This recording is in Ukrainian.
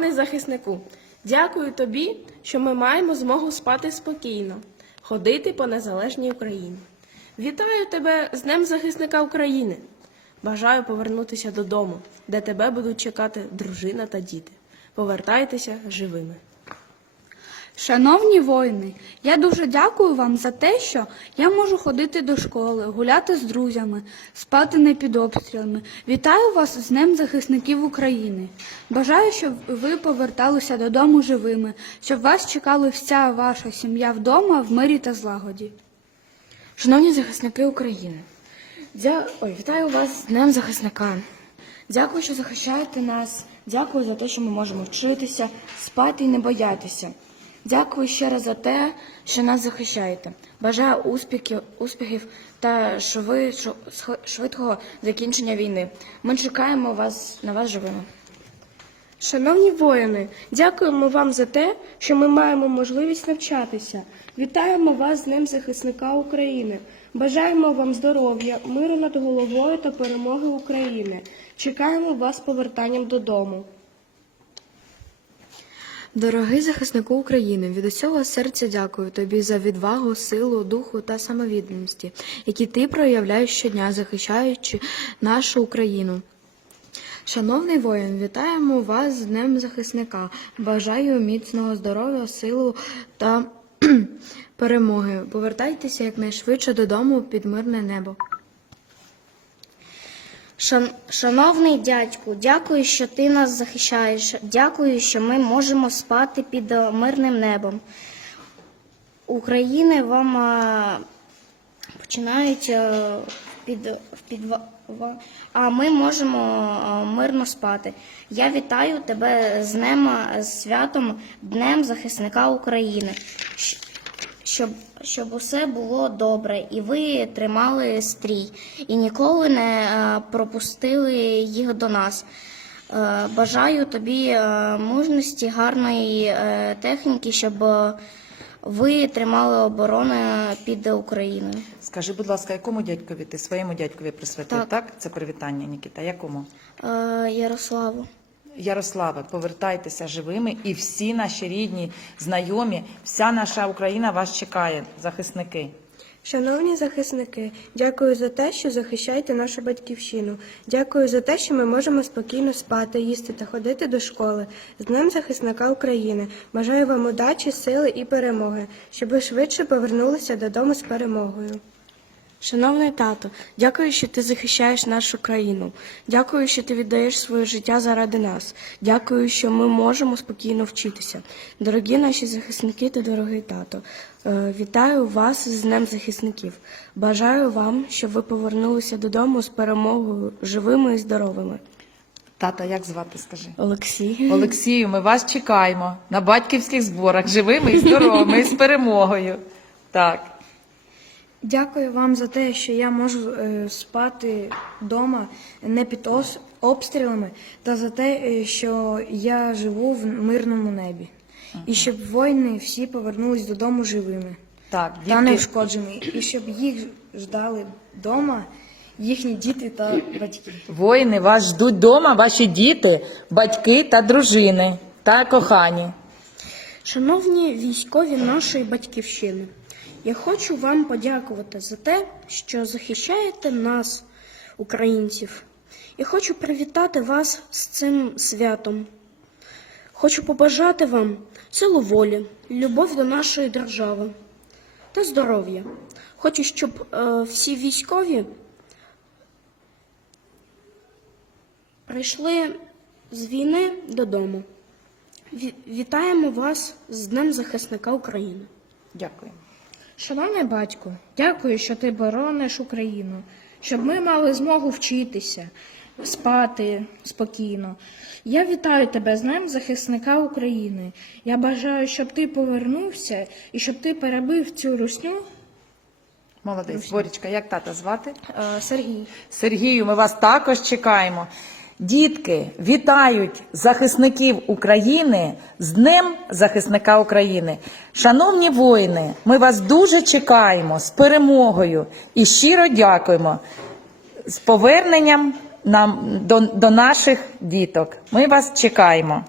Пане захиснику, дякую тобі, що ми маємо змогу спати спокійно, ходити по незалежній Україні. Вітаю тебе з Днем захисника України. Бажаю повернутися додому, де тебе будуть чекати дружина та діти. Повертайтеся живими. Шановні воїни, я дуже дякую вам за те, що я можу ходити до школи, гуляти з друзями, спати не під обстрілами. Вітаю вас з Днем захисників України. Бажаю, щоб ви поверталися додому живими, щоб вас чекала вся ваша сім'я вдома в мирі та злагоді. Шановні захисники України, дя... Ой, вітаю вас з Днем захисника. Дякую, що захищаєте нас. Дякую за те, що ми можемо вчитися, спати і не боятися. Дякую ще раз за те, що нас захищаєте. Бажаю успіхів, успіхів та шви- швидкого закінчення війни. Ми чекаємо вас на вас живими. Шановні воїни, дякуємо вам за те, що ми маємо можливість навчатися. Вітаємо вас з Днем захисника України. Бажаємо вам здоров'я, миру над головою та перемоги України. Чекаємо вас повертанням додому. Дорогий захиснику України, від усього серця дякую тобі за відвагу, силу, духу та самовідданості, які ти проявляєш щодня, захищаючи нашу Україну. Шановний воїн, вітаємо вас з Днем захисника. Бажаю міцного здоров'я, силу та перемоги. Повертайтеся якнайшвидше додому під мирне небо. Шан- Шановний дядьку, дякую, що ти нас захищаєш. Дякую, що ми можемо спати під е, мирним небом. України вам е, починають е, під, під, а ми можемо е, мирно спати. Я вітаю тебе з днем, з святом Днем захисника України. Щоб, щоб усе було добре, і ви тримали стрій, і ніколи не е, пропустили їх до нас. Е, Бажаю тобі е, мужності, гарної техніки, щоб ви тримали оборону під Україною. Скажи, будь ласка, якому дядькові ти своєму дядькові присвятив? Так. Так, це привітання, Нікіта. Якому? Ярославу. Ярославе, повертайтеся живими, і всі наші рідні, знайомі, вся наша Україна вас чекає, захисники. Шановні захисники, дякую за те, що захищаєте нашу батьківщину. Дякую за те, що ми можемо спокійно спати, їсти та ходити до школи. З Днем захисника України. Бажаю вам удачі, сили і перемоги, щоб ви швидше повернулися додому з перемогою. Шановний тато, дякую, що ти захищаєш нашу країну. Дякую, що ти віддаєш своє життя заради нас. Дякую, що ми можемо спокійно вчитися. Дорогі наші захисники та дорогий тато, е, вітаю вас з Днем захисників. Бажаю вам, щоб ви повернулися додому з перемогою живими і здоровими. Тата, як звати, скажи? Олексій. Олексію, ми вас чекаємо на батьківських зборах, живими і здоровими, і з перемогою. Так. Дякую вам за те, що я можу е, спати вдома не під обстрілами, та за те, е, що я живу в мирному небі. І щоб воїни всі повернулись додому живими Так, та дітки, неушкодженими, і щоб їх ждали вдома їхні діти та батьки. воїни вас ждуть вдома, ваші діти, батьки та дружини та кохані. Шановні військові нашої батьківщини, я хочу вам подякувати за те, що захищаєте нас, українців. Я хочу привітати вас з цим святом. Хочу побажати вам силу волі, любов до нашої держави та здоров'я. Хочу, щоб е, всі військові прийшли з війни додому. Вітаємо вас з Днем захисника України. Дякую. Шановний батько, дякую, що ти борониш Україну, щоб ми мали змогу вчитися, спати спокійно. Я вітаю тебе з Днем захисника України. Я бажаю, щоб ти повернувся і щоб ти перебив цю русню. Молодець. Борічка, як тата звати? Е, Сергій. Сергію, ми вас також чекаємо. Дітки вітають захисників України з Днем захисника України. Шановні воїни, ми вас дуже чекаємо з перемогою і щиро дякуємо з поверненням нам до, до наших діток. Ми вас чекаємо.